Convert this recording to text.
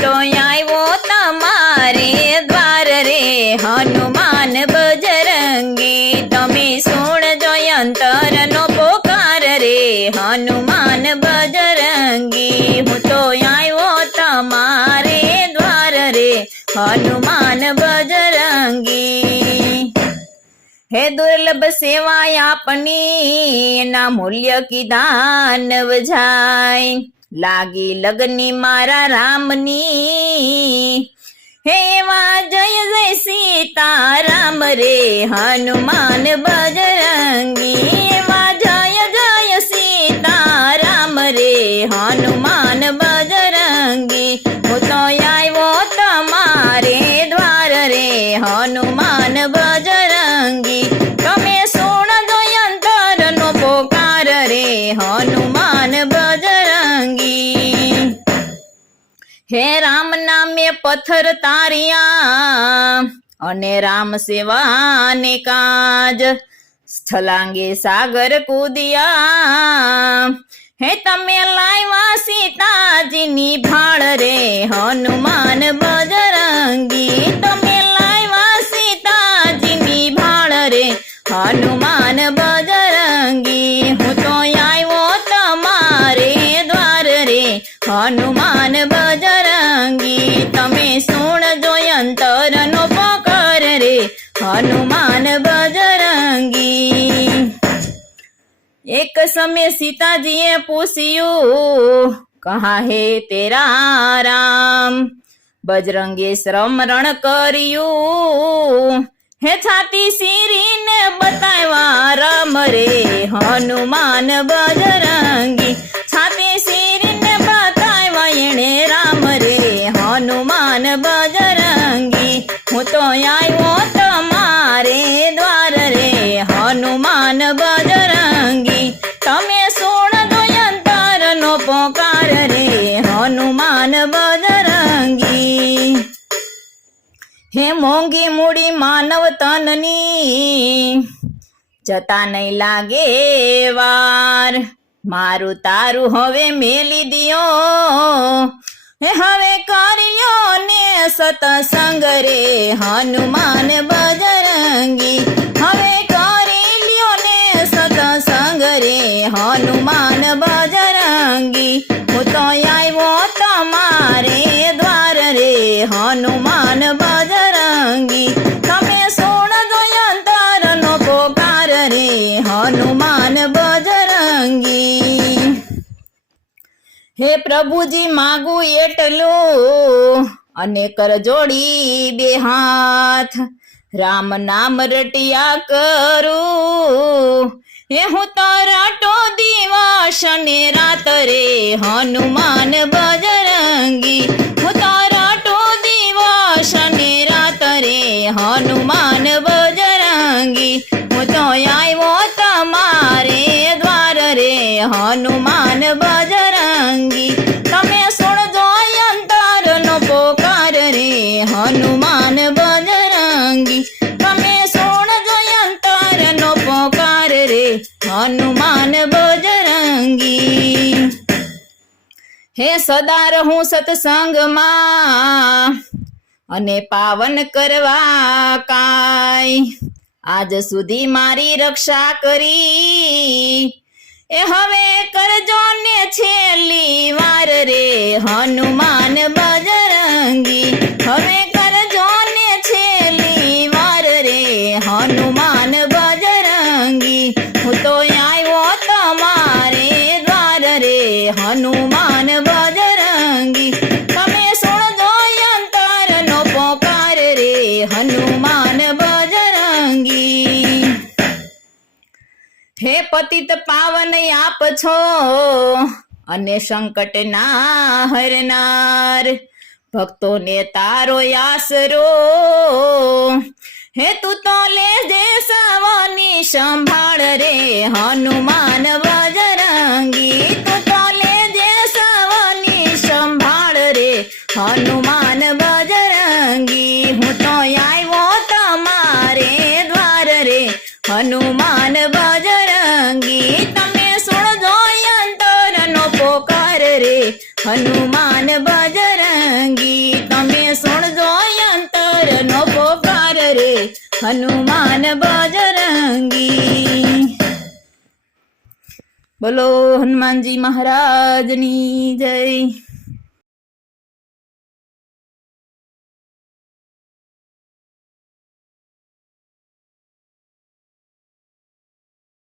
તો આવ્યો તમારે દ્વાર રે હનુમાન બજરંગી તમે સુણજો અંતરનો પોકાર રે હનુમાન બજરંગી હું તો આવ્યો તમારે દ્વાર રે હનુમાન બજરંગી હે દુર્લભ સેવા આપની ના મૂલ્ય કીધાનવ જાય લાગી લગની મારા રામની હે એવા જય જય સીતારામ રે હનુમાન બજરંગી એવા જય જય સીતારામ રે હનુમાન બજરંગી હું તો આવ્યો તમારે દ્વાર રે હનુમાન બજરંગી તમે સુણજો અંતરનો પોકાર રે હનુમાન બજરંગી હે રામ નામે પથ્થર તાર્યા અને રામ સેવાને કાજ સ્થલાંગે સાગર કૂદિયા હે તમે લાવ્યા સીતાજીની ભાળ રે હનુમાન બજરંગી તમે લાવ્યા સીતાજીની ભાળ રે હનુમાન બજરંગી હું તો આવ્યો તમારે દ્વાર રે હનુમાન બજરંગી તમે સુણજો અંતરનો પોકાર રે હનુમાન બજરંગી એક समय सीताजीए पूछ्યું कहाँ है तेरा राम बजरंगे श्रमरण કર્યું હે છાતી સીરીને બતાવ્યા રામ રે હનુમાન બજરંગી છાતી સીરીને બતાવ્યા એણે રામ રે હનુમાન બજરંગી હું તો આવ્યો તમારે દ્વાર રે હનુમાન બજરંગી તમે સુણજો અંતરનો પોકાર રે હનુમાન બજરંગી હે મોંઘી મૂડી માનવ તનની જતા નહીં લાગે વાર મારું તારું હવે મેલી દિયો હે હવે કર્યો ને સતસંગ રે હનુમાન બજરંગી હવે કરી લ્યો ને સતસંગ રે હનુમાન બજરંગી હું તો આવ્યો તમારે દ્વાર રે હનુમાન બજરંગી તમે સુણજો અંતરનો પોકાર રે હનુમાન બજરંગી હે પ્રભુજી માગું એટલું અને કર જોડી બે હાથ રામ નામ રટિયા કરું હે હું તો રાટો દિવસ ને રાત રે હનુમાન બજરંગી હું તો રાટો દિવસ ને રાત રે હનુમાન બજરંગી હું તો આવ્યો તમારે દ્વાર રે હનુમાન બજરંગી તમે સુણજો અંતરનો પોકાર રે હનુમાન બજરંગી તમે સુણજો અંતરનો પોકાર રે હનુમાન બજરંગી હે સદા રહું સત્સંગમાં અને પાવન કરવા કાય આજ સુધી મારી રક્ષા કરી એ હવે કરજો ને છેલ્લી વાર રે હનુમાન બજરંગી હવે કરજો ને છેલ્લી વાર રે હનુમાન બજરંગી હું તો આવ્યો તમારે દ્વાર રે હનુમાન બજરંગી તમે સુણજો અંતરનો પોકાર રે હનુમાન બજરંગી હે પતિત પાવન આપ છો અને સંકટ ના હરનાર ભક્તોને તારો આસરો હે તું તો લેજે સવાની સંભાળ રે હનુમાન બજરંગી તું તો લેજે સવાની સંભાળ રે હનુમાન બજરંગી હું તો આવ્યો તમારે દ્વાર રે હનુમાન બજરંગી તમે સુણજો અંતરનો પોકાર રે હનુમાન બજરંગી રે હનુમાન બજરંગી. બોલો હનુમાનજી મહારાજની જય.